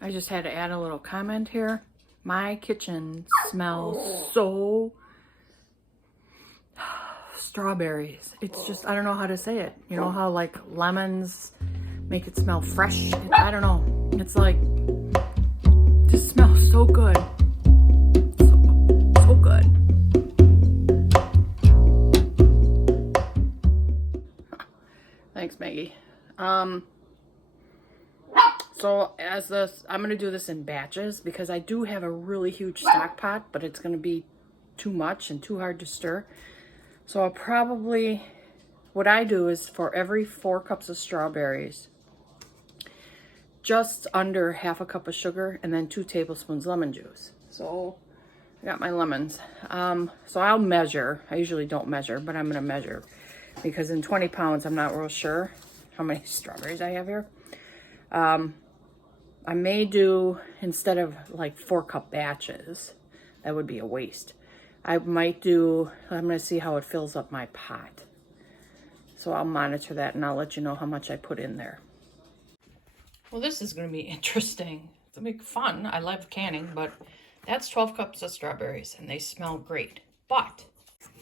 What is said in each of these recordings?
I just had to add a little comment here. My kitchen smells so strawberries. It's just, I don't know how to say it. You know how like lemons make it smell fresh? I don't know. It's like, just smells so good. So good. Thanks, Maggie. So as this, I'm going to do this in batches because I do have a really huge stock pot, but it's going to be too much and too hard to stir. So I'll probably, what I do is for every 4 cups of strawberries, just under half a cup of sugar and then 2 tablespoons lemon juice. So I got my lemons. So I'll measure. I usually don't measure, but I'm going to measure because in 20 pounds, I'm not real sure how many strawberries I have here. I may do, instead of like 4-cup batches, that would be a waste. I might do, I'm going to see how it fills up my pot. So I'll monitor that and I'll let you know how much I put in there. Well, this is going to be interesting. It's going to be fun. I love canning, but that's 12 cups of strawberries and they smell great. But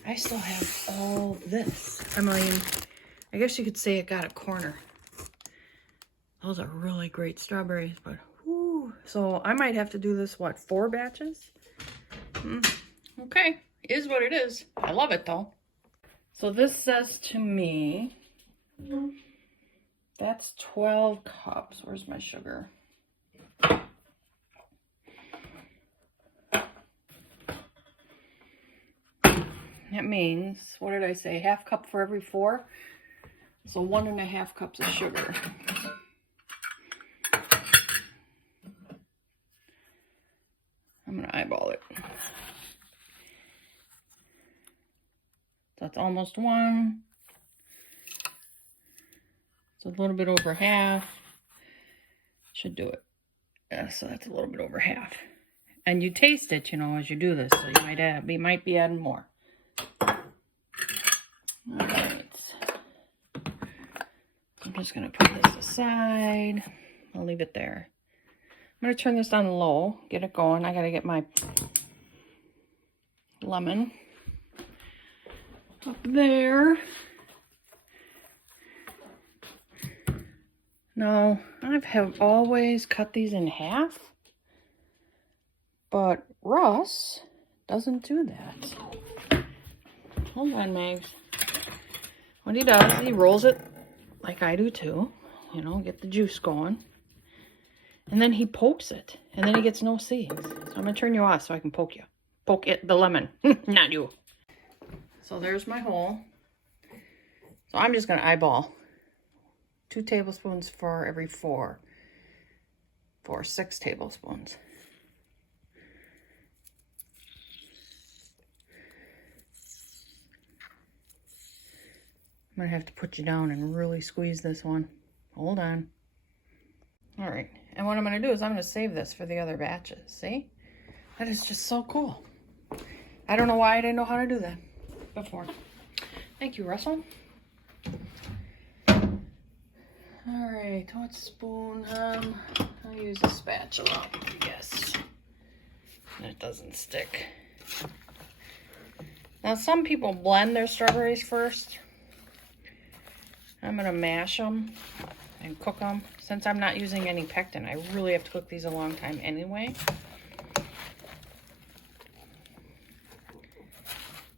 I still have all this. I mean, I guess you could say it got a corner. Those are really great strawberries, but whoo. So I might have to do this, what, 4 batches? Okay, is what it is. I love it though. So this says to me, that's 12 cups. Where's my sugar? That means, what did I say? Half cup for every 4? So 1.5 cups of sugar. I'm going to eyeball it. That's almost 1. It's a little bit over half. Should do it. Yeah, so that's a little bit over half. And you taste it, you know, as you do this. So you might be adding more. All right. I'm just going to put this aside. I'll leave it there. I'm going to turn this on low, get it going. I got to get my lemon up there. Now, I have always cut these in half, but Russ doesn't do that. Hold on, Mags. What he does, he rolls it like I do too. You know, get the juice going. And then he pokes it, and then he gets no seeds. So I'm going to turn you off so I can poke you. Poke it, the lemon, not you. So there's my hole. So I'm just going to eyeball 2 tablespoons for every 4. For 6 tablespoons. I'm going to have to put you down and really squeeze this one. Hold on. All right. And what I'm going to do is I'm going to save this for the other batches. See? That is just so cool. I don't know why I didn't know how to do that before. Thank you, Russell. All right. What spoon? I'll use a spatula, I guess. And it doesn't stick. Now, some people blend their strawberries first. I'm going to mash them and cook them. Since I'm not using any pectin, I really have to cook these a long time anyway.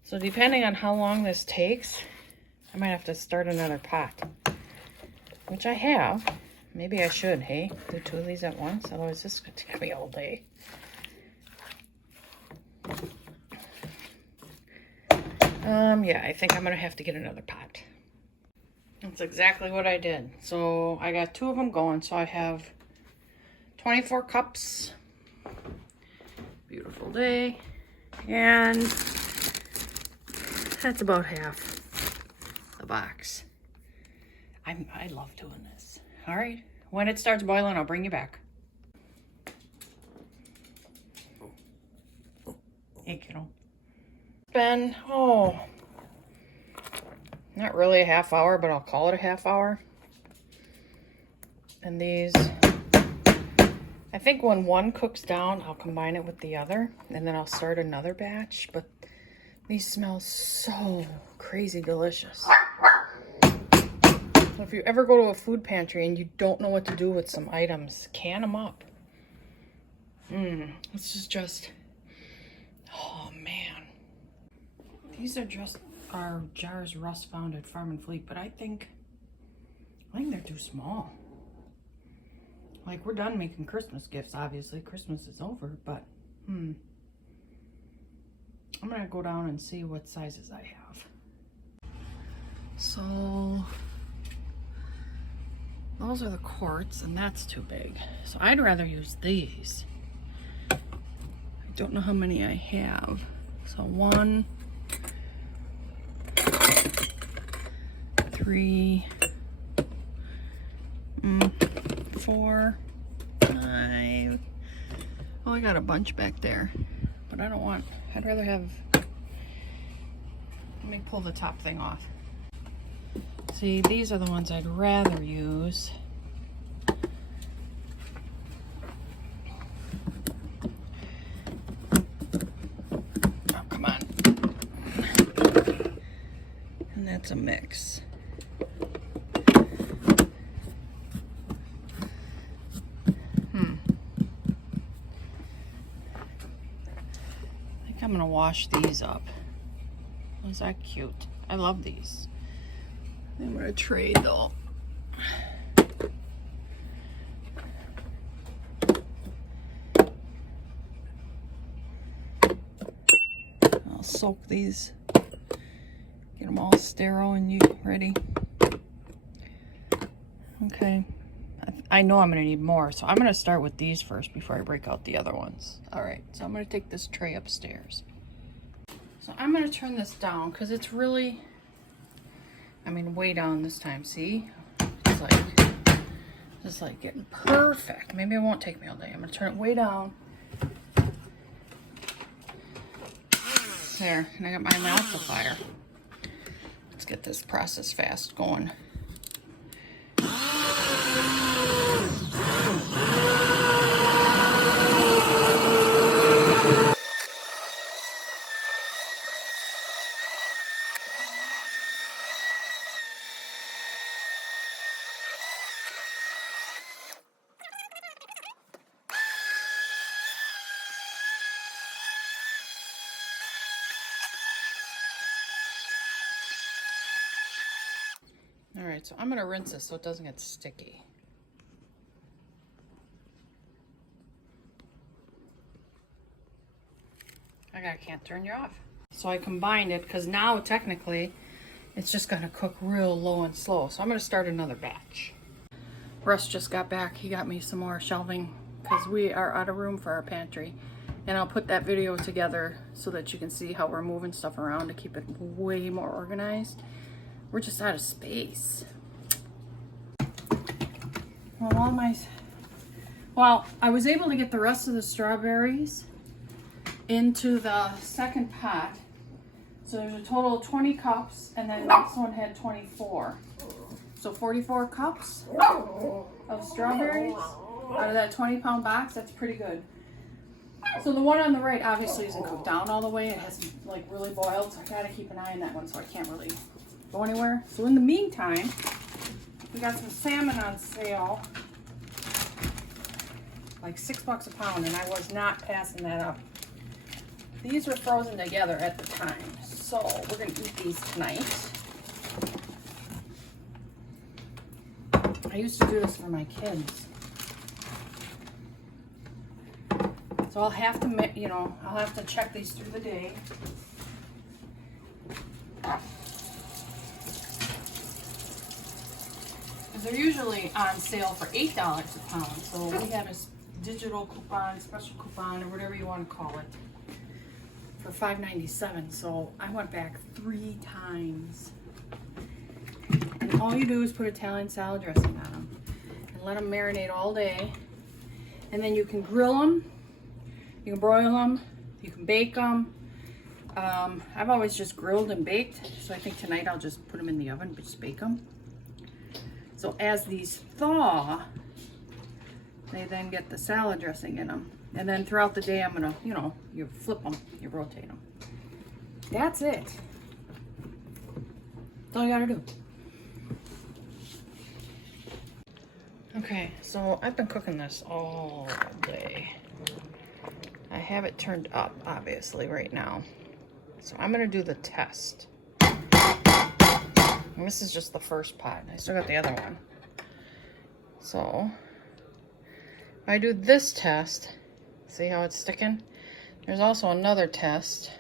So depending on how long this takes, I might have to start another pot, which I have. Maybe I should, hey? Do 2 of these at once, otherwise this could take me all day. Yeah, I think I'm gonna have to get another pot. That's exactly what I did. So I got 2 of them going. So I have 24 cups. Beautiful day. And that's about half the box. I love doing this. All right. When it starts boiling, I'll bring you back. Hey, kiddo. It's been, not really a half hour, but I'll call it a half hour. And these, I think when one cooks down, I'll combine it with the other, and then I'll start another batch, but these smell so crazy delicious. So if you ever go to a food pantry and you don't know what to do with some items, can them up. This is just, oh man. These are just our jars Russ found at Farm and Fleet, but I think they're too small. Like, we're done making Christmas gifts, obviously. Christmas is over, but I'm gonna go down and see what sizes I have. So those are the quarts, and that's too big. So I'd rather use these. I don't know how many I have. So 1, 3, 4, 5. Oh, I got a bunch back there, but I don't want, I'd rather have, let me pull the top thing off. See, these are the ones I'd rather use. Oh, come on. And that's a mix. I'm gonna wash these up. Is that cute? I love these. I'm gonna trade though. I'll soak these, get them all sterile and ready. Okay. I know I'm gonna need more, so I'm gonna start with these first before I break out the other ones. All right, so I'm gonna take this tray upstairs. So I'm gonna turn this down because it's really, I mean, way down this time. See, it's like getting perfect. Maybe it won't take me all day. I'm gonna turn it way down. There, and I got my emulsifier. Let's get this process fast going. All right, so I'm gonna rinse this so it doesn't get sticky. I can't turn you off. So I combined it because now technically it's just gonna cook real low and slow. So I'm gonna start another batch. Russ just got back. He got me some more shelving because we are out of room for our pantry. And I'll put that video together so that you can see how we're moving stuff around to keep it way more organized. We're just out of space. Well, I was able to get the rest of the strawberries into the second pot. So there's a total of 20 cups, and then this one had 24. So 44 cups of strawberries out of that 20-pound box. That's pretty good. So the one on the right obviously isn't cooked down all the way. It hasn't like really boiled, so I gotta keep an eye on that one so I can't really go anywhere. So in the meantime, we got some salmon on sale, like $6 a pound, and I was not passing that up. These were frozen together at the time, so we're gonna eat these tonight. I used to do this for my kids. So I'll have to, you know, I'll have to check these through the day. Because they're usually on sale for $8 a pound. So we had a digital coupon, special coupon, or whatever you want to call it, for $5.97. So I went back 3 times. And all you do is put Italian salad dressing on them and let them marinate all day. And then you can grill them, you can broil them, you can bake them. I've always just grilled and baked, so I think tonight I'll just put them in the oven, but just bake them. So as these thaw, they then get the salad dressing in them. And then throughout the day, I'm gonna, you know, you flip them, you rotate them. That's it. That's all you gotta do. Okay, so I've been cooking this all day. I have it turned up, obviously, right now. So I'm gonna do the test. And this is just the first pot. I still got the other one. So, if I do this test, see how it's sticking? There's also another test.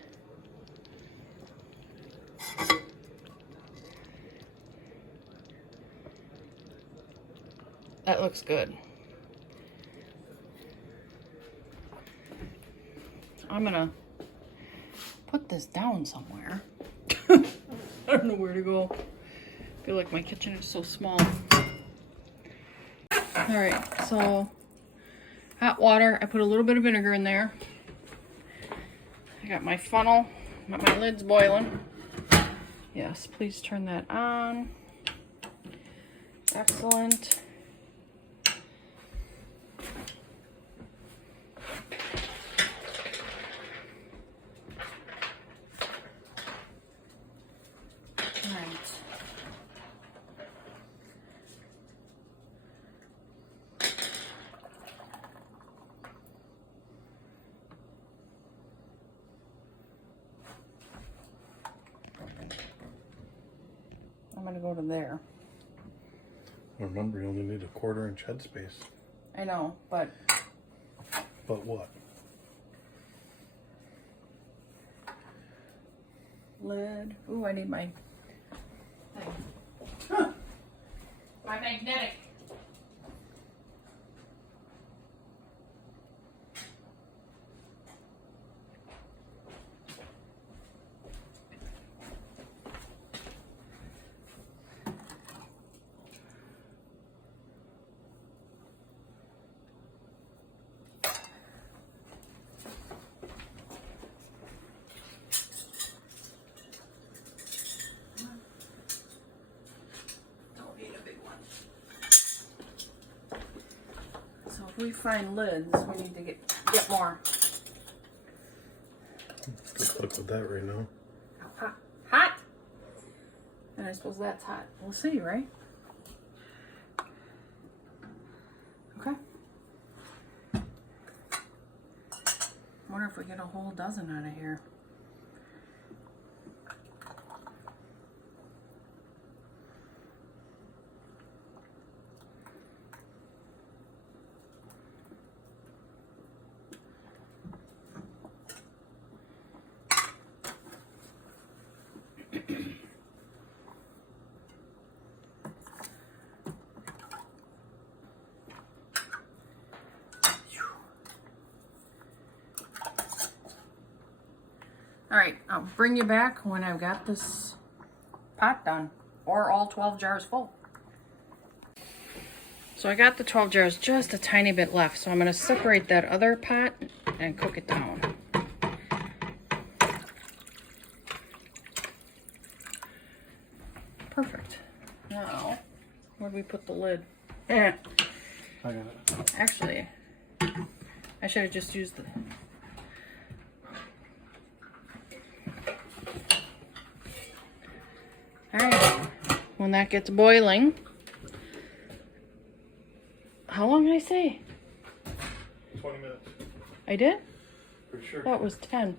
That looks good. I'm gonna put this down somewhere. I don't know where to go. I feel like my kitchen is so small. Alright, so hot water. I put a little bit of vinegar in there. I got my funnel. My lid's boiling. Yes, please turn that on. Excellent. I'm gonna go to there. Remember, you only need a 1/4 inch headspace. I know, but... But what? Lid. Ooh, I need my thing. Huh. My magnetic. If we find lids, we need to get more. Good luck with that right now. Hot. Hot? And I suppose that's hot. We'll see, right? Okay. Wonder if we get a whole dozen out of here. Alright, I'll bring you back when I've got this pot done, or all 12 jars full. So I got the 12 jars, just a tiny bit left, so I'm going to separate that other pot and cook it down. Perfect. Now, where do we put the lid? I got it. Actually, I should have just used the... Alright, when that gets boiling, how long did I say? 20 minutes. I did? For sure. That was 10.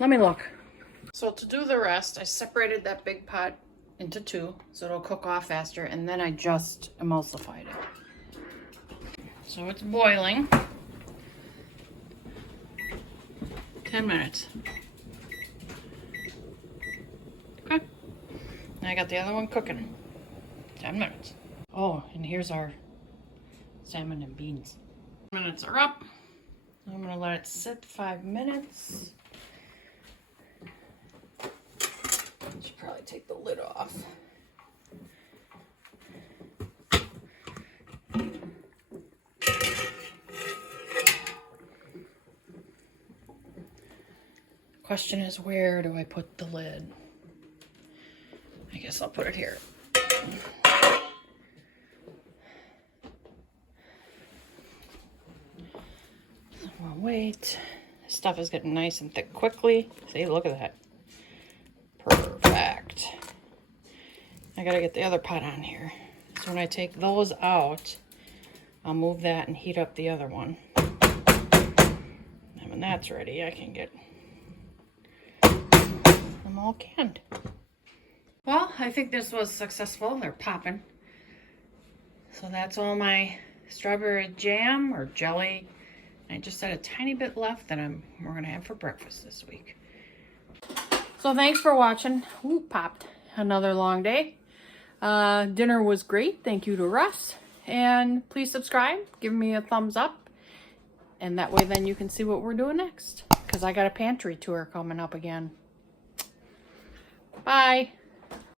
Let me look. So to do the rest, I separated that big pot into two, so it'll cook off faster, and then I just emulsified it. So it's boiling. 10 minutes. Okay. And I got the other one cooking. 10 minutes. Oh, and here's our salmon and beans. Minutes are up. I'm gonna let it sit 5 minutes. Should probably take the lid off. Question is, where do I put the lid? I guess I'll put it here. We'll wait. This stuff is getting nice and thick quickly. See, look at that. Perfect. I gotta get the other pot on here. So when I take those out, I'll move that and heat up the other one. And when that's ready, I can get them all canned. Well, I think this was successful. They're popping. So that's all my strawberry jam or jelly. I just had a tiny bit left that we're gonna have for breakfast this week. So thanks for watching. Ooh, popped. Another long day. Dinner was great. Thank you to Russ. And please subscribe. Give me a thumbs up. And that way then you can see what we're doing next. Because I got a pantry tour coming up again. Bye.